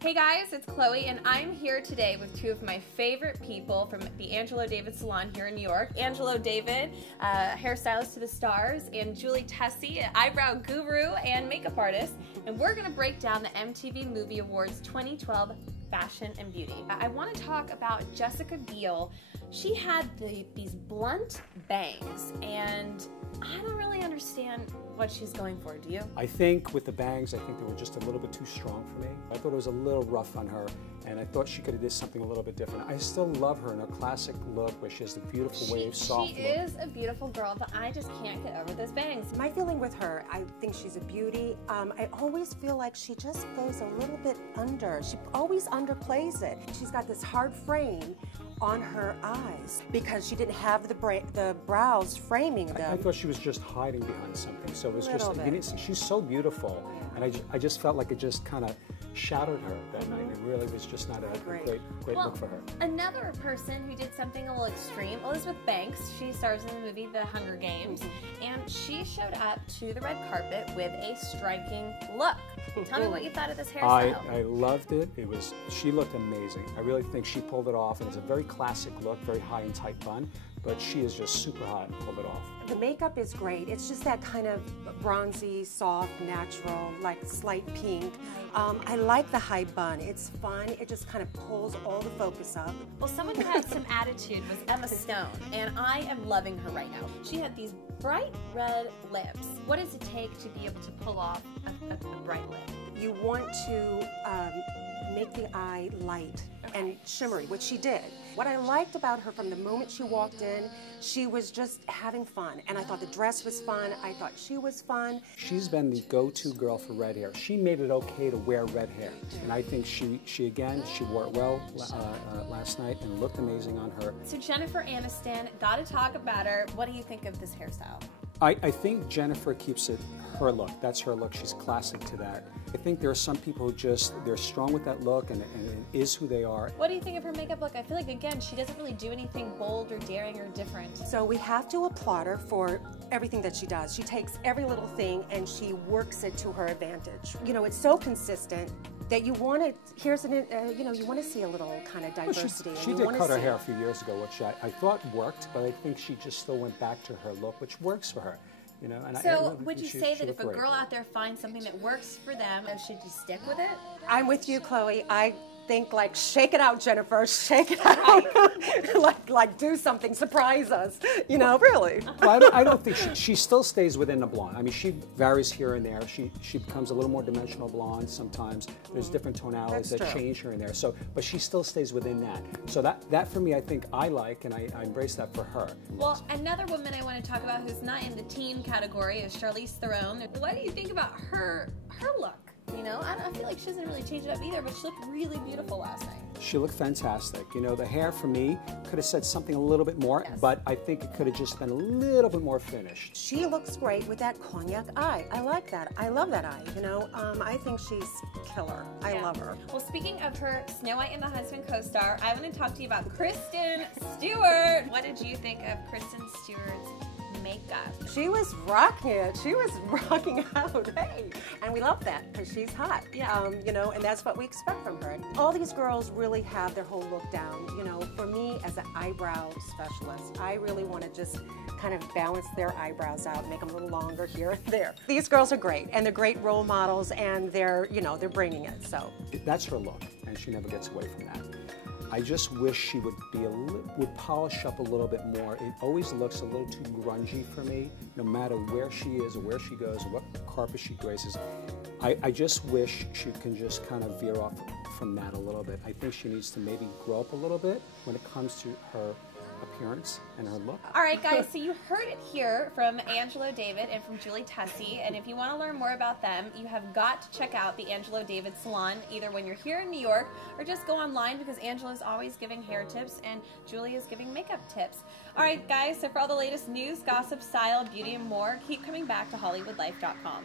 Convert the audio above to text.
Hey guys, it's Chloe, and I'm here today with two of my favorite people from the Angelo David salon here in New York. Angelo David, hairstylist to the stars, and Julie Tussey, eyebrow guru and makeup artist. And we're gonna break down the MTV Movie Awards 2012 Fashion and Beauty. I want to talk about Jessica Biel. She had these blunt bangs, and I don't really understand what she's going for. Do you? I think with the bangs, I think they were just a little bit too strong for me. I thought it was a little rough on her, and I thought she could have did something a little bit different. I still love her in her classic look where she has the beautiful wave, soft look. She is a beautiful girl, but I just can't get over those bangs. My feeling with her, I think she's a beauty. I always feel like she just goes a little bit under. She always underplays it. She's got this hard frame on her eyes because she didn't have the brows framing them. I thought she was just hiding behind something, so it was just, you didn't see, she's so beautiful, and I just felt like it just kind of shadowed her that night. It really was just not a great look for her. Another person who did something a little extreme, Elizabeth Banks. She stars in the movie The Hunger Games, and she showed up to the red carpet with a striking look. Tell me what you thought of this hairstyle. I loved it. She looked amazing. I really think she pulled it off, and it's a very classic look, very high and tight bun, but she is just super hot and pulled it off. The makeup is great. It's just that kind of bronzy, soft, natural, like slight pink. I like the high bun. It's fun. It just kind of pulls all the focus up. Well, someone who had some attitude was Emma Stone, and I am loving her right now. She had these bright red lips. What does it take to be able to pull off a bright lip? You want to make the eye light and shimmery, which she did. What I liked about her from the moment she walked in, she was just having fun. And I thought the dress was fun. I thought she was fun. She's been the go-to girl for red hair. She made it okay to wear red hair. And I think she wore it well last night and looked amazing on her. So Jennifer Aniston, gotta talk about her. What do you think of this hairstyle? I think Jennifer keeps it her look. That's her look. She's classic to that. I think there are some people who they're strong with that look and it is who they are. What do you think of her makeup look? I feel like, again, she doesn't really do anything bold or daring or different. So we have to applaud her for everything that she does. She takes every little thing and she works it to her advantage. You know, it's so consistent that you want to, you want to see a little kind of diversity. Well, she did cut her hair a few years ago, which I thought worked, but I think she just still went back to her look, which works for her. You know, and so would you say that if a girl out there finds something that works for them, should you stick with it? I'm with you, Chloe. I think, like, shake it out, Jennifer. Shake it out. like do something. Surprise us. You know, really. Well, I don't think she still stays within the blonde. I mean, she varies here and there. She becomes a little more dimensional blonde sometimes. There's different tonalities that change here and there. So, but she still stays within that. So that for me, I think I like, and I embrace that for her. Well, another woman I want to talk about who's not in the teen category is Charlize Throne. What do you think about her look? You know, I feel like she doesn't really change it up either, but she looked really beautiful last night. She looked fantastic. You know, the hair for me could have said something a little bit more, but I think it could have just been a little bit more finished. She looks great with that cognac eye. I like that. I love that eye. You know, I think she's killer. I love her. Well, speaking of her Snow White and the Huntsman co-star, I want to talk to you about Kristen Stewart. What did you think of Kristen Stewart's makeup? She was rocking it. She was rocking out. Hey, and we love that because she's hot. Yeah. You know, and that's what we expect from her. All these girls really have their whole look down. You know, for me as an eyebrow specialist, I really want to just kind of balance their eyebrows out, make them a little longer here and there. These girls are great, and they're great role models, and they're bringing it. So that's her look, and she never gets away from that. I just wish she would polish up a little bit more. It always looks a little too grungy for me, no matter where she is or where she goes or what carpet she graces. I just wish she can just kind of veer off from that a little bit. I think she needs to maybe grow up a little bit when it comes to her appearance and her look. All right, guys, so you heard it here from Angelo David and from Julie Tussey, and if you want to learn more about them, you have got to check out the Angelo David salon, either when you're here in New York or just go online, because Angelo is always giving hair tips and Julie is giving makeup tips. All right, guys, so for all the latest news, gossip, style, beauty, and more, keep coming back to HollywoodLife.com.